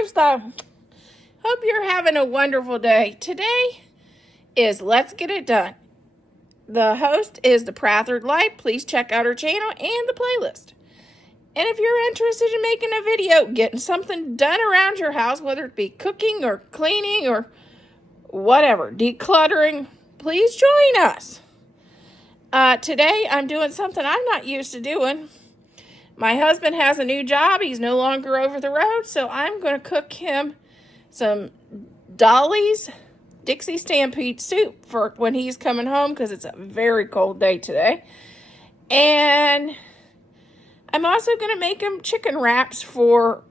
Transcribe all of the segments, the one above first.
Lifestyle. Hope you're having a wonderful day. Today is Let's Get It Done. The host is the Prathered Light. Please check out her channel and the playlist. And if you're interested in making a video, getting something done around your house, whether it be cooking or cleaning or whatever, decluttering, please join us. Today I'm doing something I'm not used to doing. My husband has a new job. He's no longer over the road, so I'm going to cook him some Dolly's Dixie Stampede soup for when he's coming home because it's a very cold day today. And I'm also going to make him chicken wraps for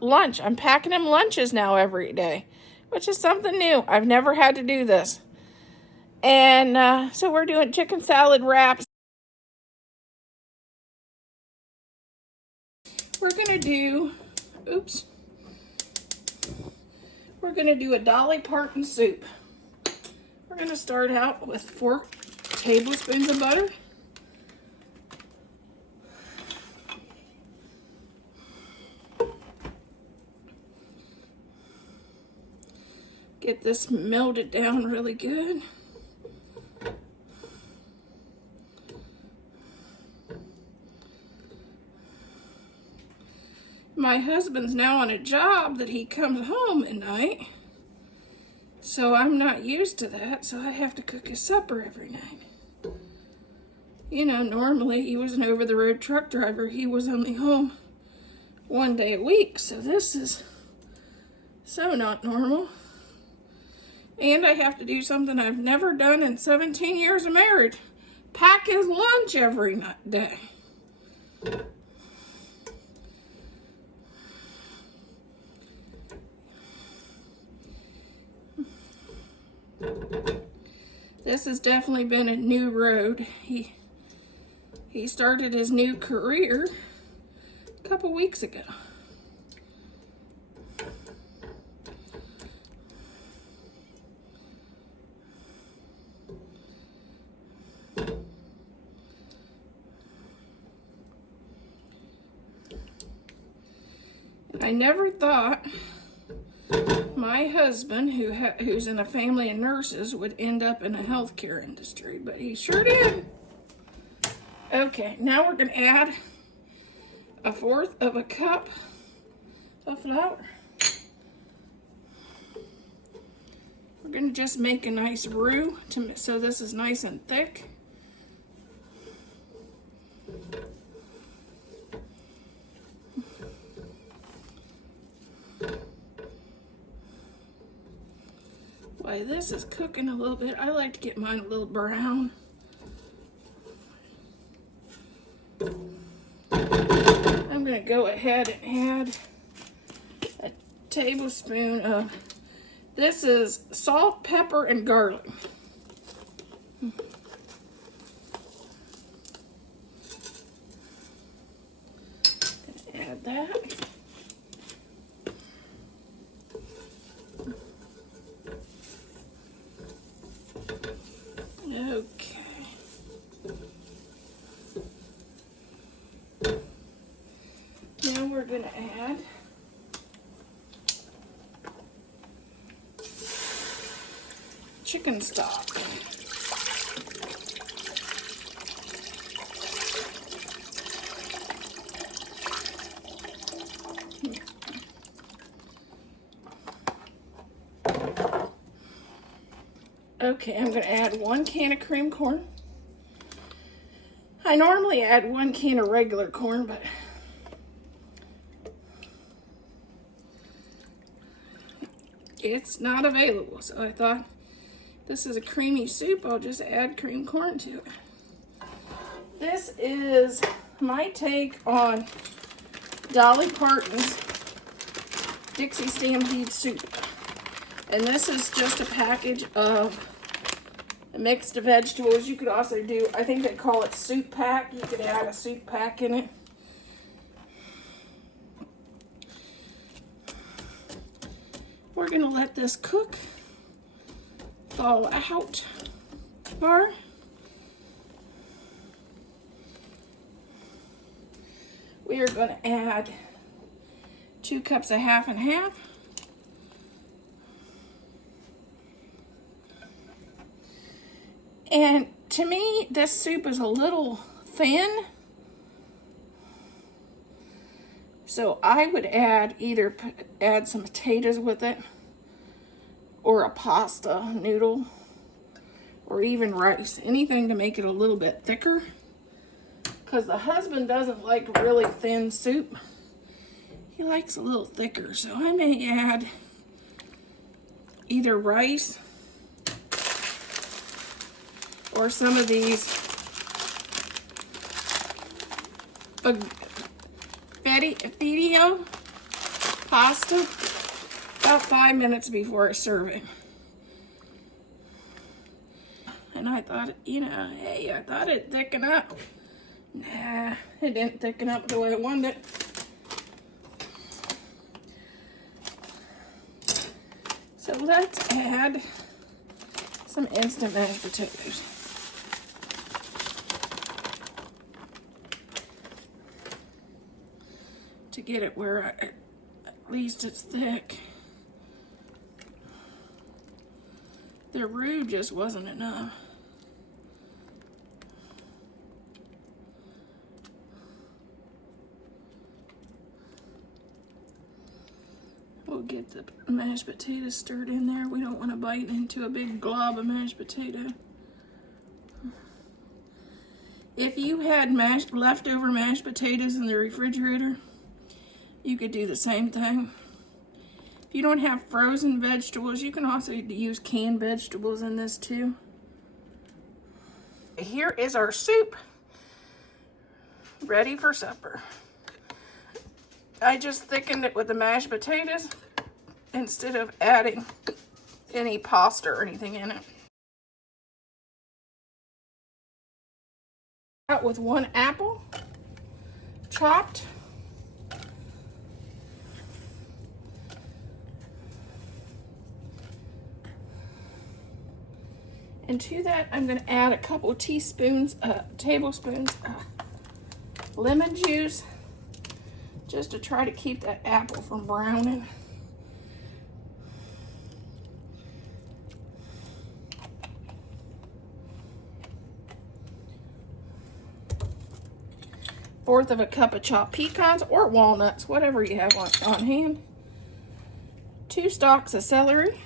lunch. I'm packing him lunches now every day, which is something new. I've never had to do this. And so we're doing chicken salad wraps. We're going to do, we're going to do a Dolly Parton soup. We're going to start out with 4 tablespoons of butter. Get this melted down really good. My husband's now on a job that he comes home at night, so I'm not used to that, so I have to cook his supper every night. You know, normally he was an over-the-road truck driver. He was only home 1 day a week, so this is so not normal. And I have to do something I've never done in 17 years of marriage. Pack his lunch every day. This has definitely been a new road. He started his new career a couple weeks ago. I never thought my husband, who's in a family of nurses, would end up in the healthcare industry, but he sure did. Okay, now we're going to add 1/4 cup of flour. We're going to just make a nice roux so this is nice and thick. While this is cooking a little bit, I like to get mine a little brown. I'm going to go ahead and add a tablespoon of, this is salt, pepper, and garlic. Add that. Okay. Now we're going to add chicken stock. Okay, I'm going to add 1 can of cream corn. I normally add 1 can of regular corn, but it's not available. So I thought, this is a creamy soup, I'll just add cream corn to it. This is my take on Dolly Parton's Dixie Stampede soup. And this is just a package of mixed vegetables. You could also do, I think they call it soup pack. You could add a soup pack in it. We're going to let this cook, thaw out. We are going to add 2 cups of half and half. And to me, this soup is a little thin. So I would add some potatoes with it, or a pasta noodle, or even rice. Anything to make it a little bit thicker. Because the husband doesn't like really thin soup. He likes a little thicker. So I may add either rice or some of these fettuccine pasta about 5 minutes before I serve it. And I thought, hey, I thought it'd thicken up. Nah, it didn't thicken up the way I wanted it. So let's add some instant mashed potatoes. To get it where at least it's thick. The roux just wasn't enough. We'll get the mashed potatoes stirred in there. We don't want to bite into a big glob of mashed potato. If you had leftover mashed potatoes in the refrigerator, you could do the same thing. If you don't have frozen vegetables, you can also use canned vegetables in this too. Here is our soup, ready for supper. I just thickened it with the mashed potatoes instead of adding any pasta or anything in it. Out with 1 apple, chopped. And to that, I'm going to add a couple tablespoons lemon juice, just to try to keep that apple from browning. Fourth of a cup of chopped pecans or walnuts, whatever you have on hand. 2 stalks of celery.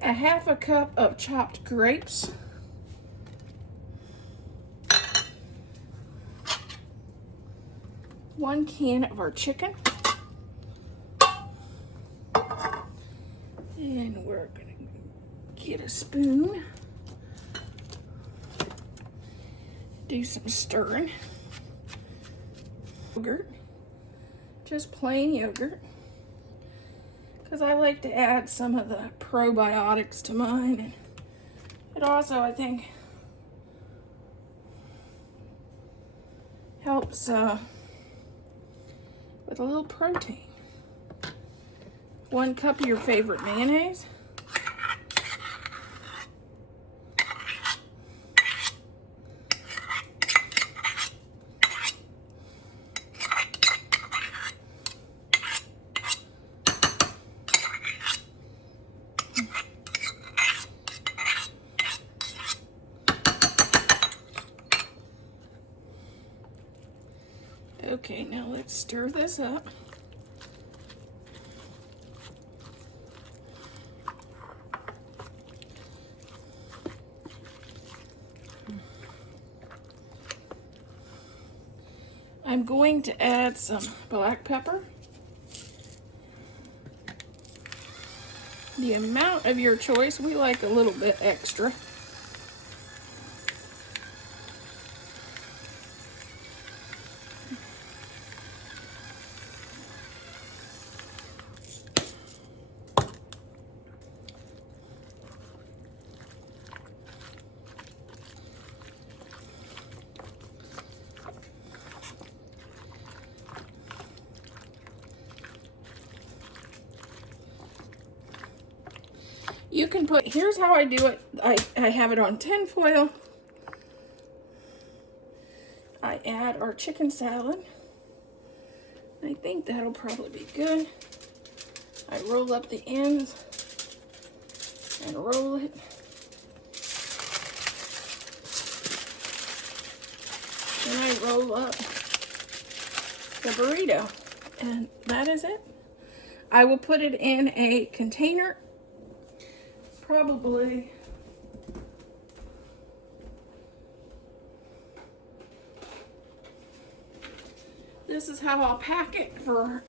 A half a cup of chopped grapes. 1 can of our chicken. And we're gonna get a spoon. Do some stirring. Yogurt. Just plain yogurt. Because I like to add some of the probiotics to mine. And it also, I think, helps with a little protein. 1 cup of your favorite mayonnaise. Okay, now let's stir this up. I'm going to add some black pepper. The amount of your choice, we like a little bit extra. You can put, here's how I do it. I have it on tin foil. I add our chicken salad. I think that'll probably be good. I roll up the ends and roll it. Then I roll up the burrito, and that is it. I will put it in a container, probably this is how I'll pack it for